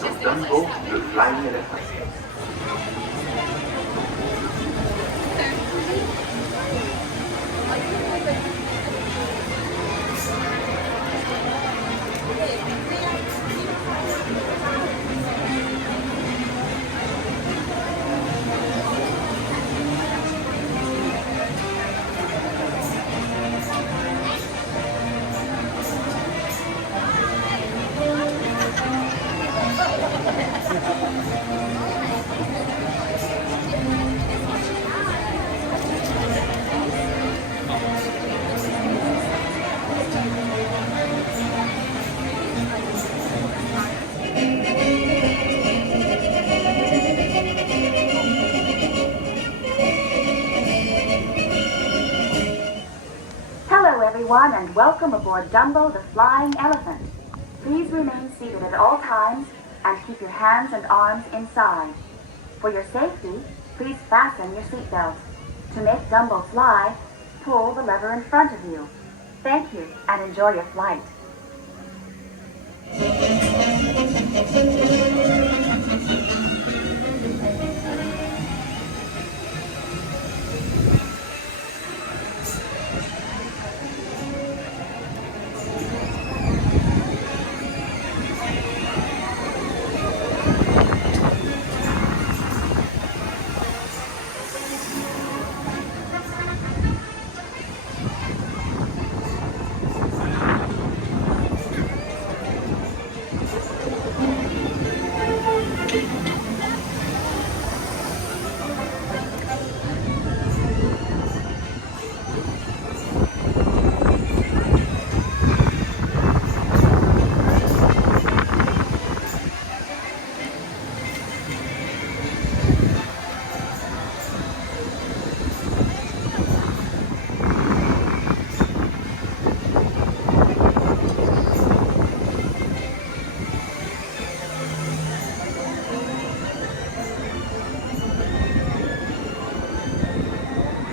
sur Dumbo the Flying Elephant. Everyone, and welcome aboard Dumbo the Flying Elephant. Please remain seated at all times and keep your hands and arms inside. For your safety, please fasten your seatbelt. To make Dumbo fly, pull the lever in front of you. Thank you, and enjoy your flight.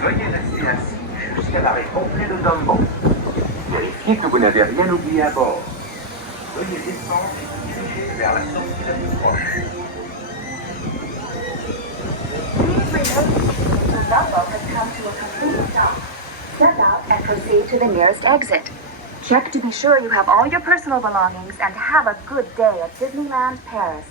Veuillez rester assis jusqu'à l'arrêt complet de Dumbo. Vérifiez que vous n'avez rien oublié à bord. Veuillez descendre et vous diriger vers la sortie la plus proche. Please remember the Dumbo has come to a complete stop. Step out and proceed to the nearest exit. Check to be sure you have all your personal belongings and have a good day at Disneyland Paris.